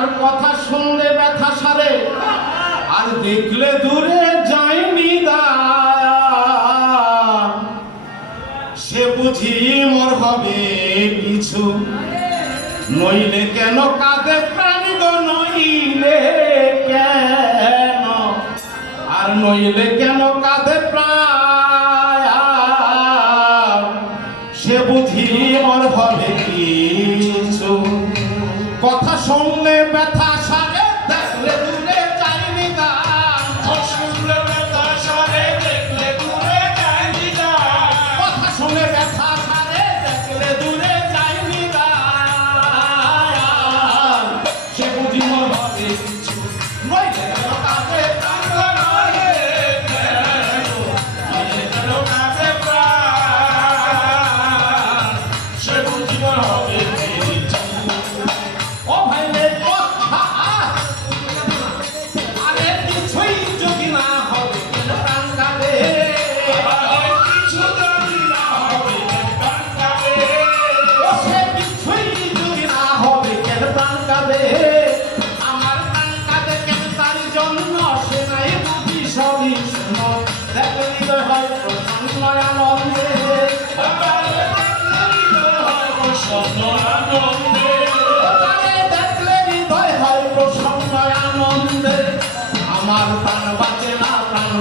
তার কথা শুনলে ব্যথা সারে। আর দেখলে দূরে যায়নি সে বুঝি মর হবে কিছু নইলে কেন কাঁদে প্রাণী গো, নইলে কেন? আর নইলে কেন কা কথা শুনলে ব্যথা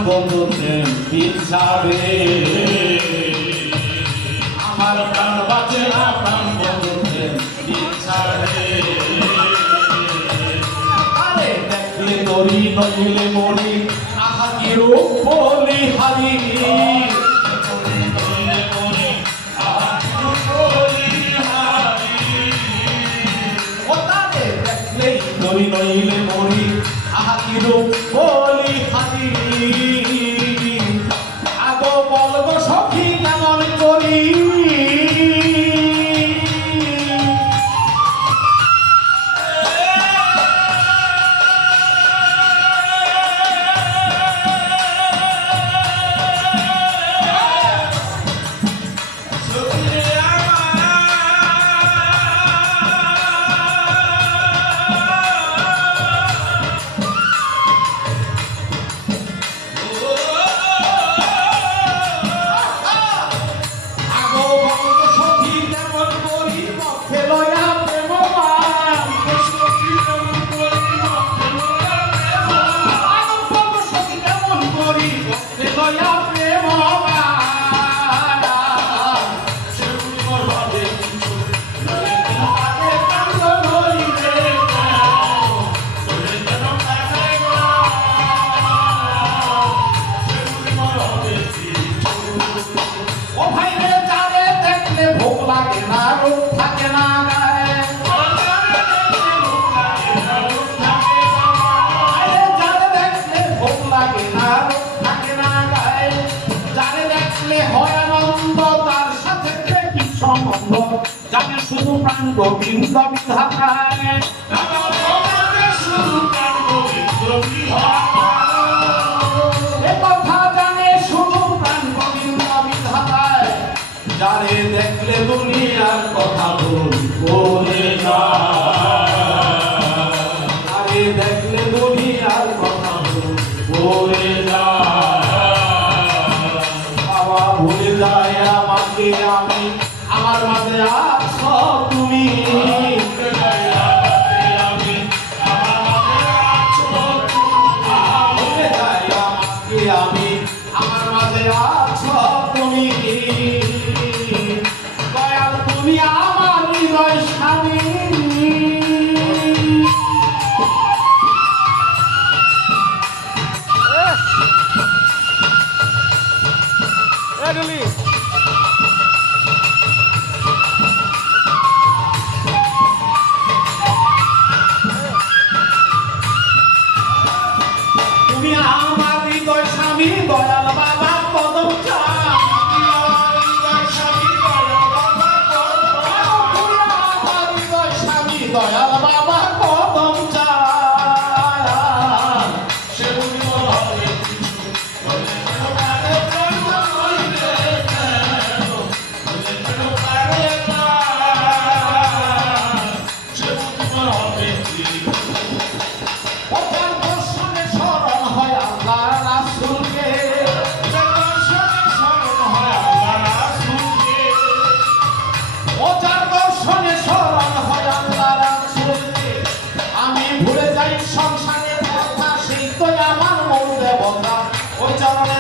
বন্ধু প্রেম পিছাবে আমার প্রাণ বাঁচে না প্রাণ বন্ধু প্রেম পিছাবে আরে দেখলে তরি, নইলে মরি আহা কি রূপ বলি হারিয়ে। থাকে না রূপ থাকে না যাতে শুধু প্রাণ গোবিন্দ বিধাতায় শুধু প্রাণ গোবিন্দ বিধাতায় Oh. তুমি আমার হৃদয় স্বামী দয়াল বাবা কদম চা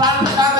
Parang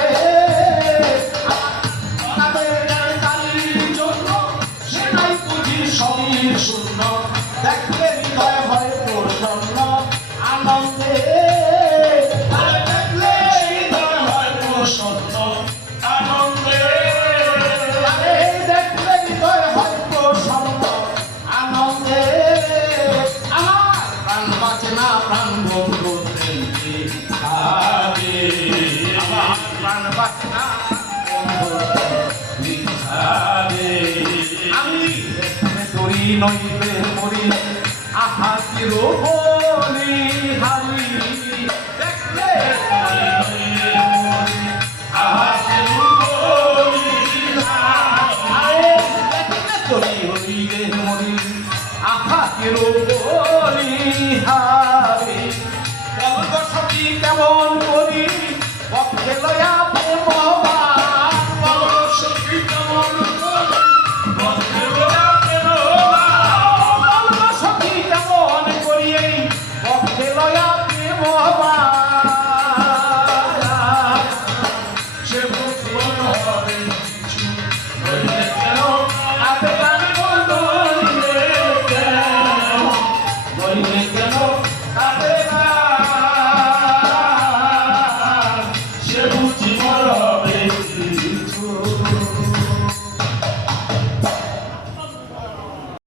নইলে মরি আহা কি রোহনি হারি দেখলে আহা কি রোহনি হারি দেখলে তোরি হরি মরি আহা কি রোহ